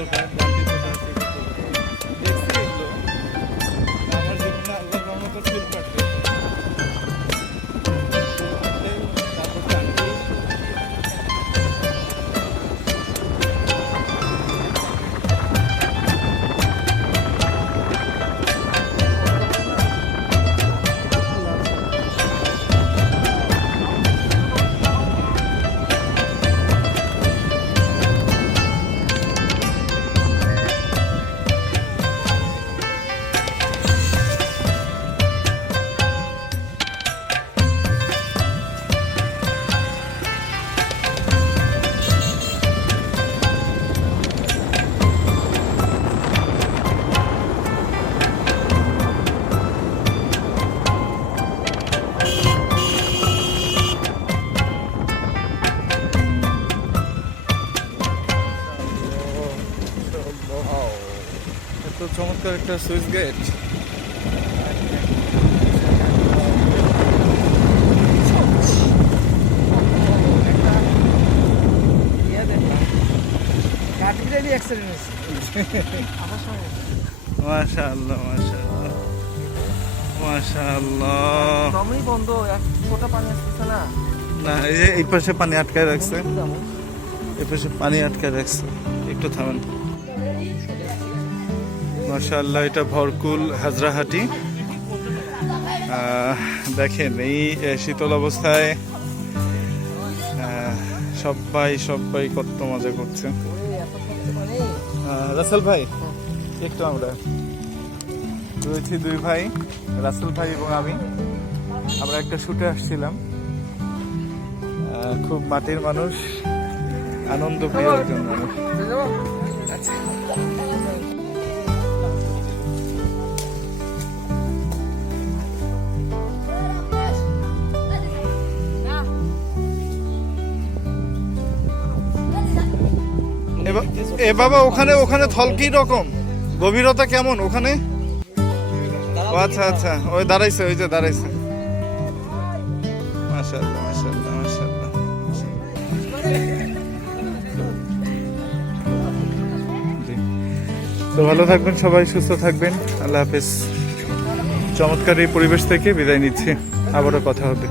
Okay. চমৎকার একটা switch gate. Accident হয়েছে আসার সময় মাশাআল্লাহ মাশাআল্লাহ মাশাআল্লাহ। দমই বন্ধ এক ফোঁটা পানি না। না এই যে পাশে পানি আটকায় রাখছে। তেমন এই পাশে পানি আটকায় রাখছে। একটু থামেন। মাশাআল্লাহ, এটা ভরকুল হাজরাহাটি। দেখেন, এই শীতল অবস্থায় সবাই সবাই কত মজা করছে। রাসেল ভাই, একটু আমরা রয়েছি দুই ভাই, রাসেল ভাই এবং আমি। আমরা একটা শুটে আসছিলাম। খুব মাটির মানুষ, আনন্দ প্রিয় একজন মানুষ। এ বাবা ওখানে ওখানে থল কি রকম? গভীরতা কেমন ওখানে? আচ্ছা আচ্ছা। ওই দাঁড়াইছে, ওই যে দাঁড়াইছে। তো ভালো থাকবেন সবাই, সুস্থ থাকবেন। আল্লাহ হাফেজ। চমৎকার এই পরিবেশ থেকে বিদায় নিচ্ছি। আবারও কথা হবে।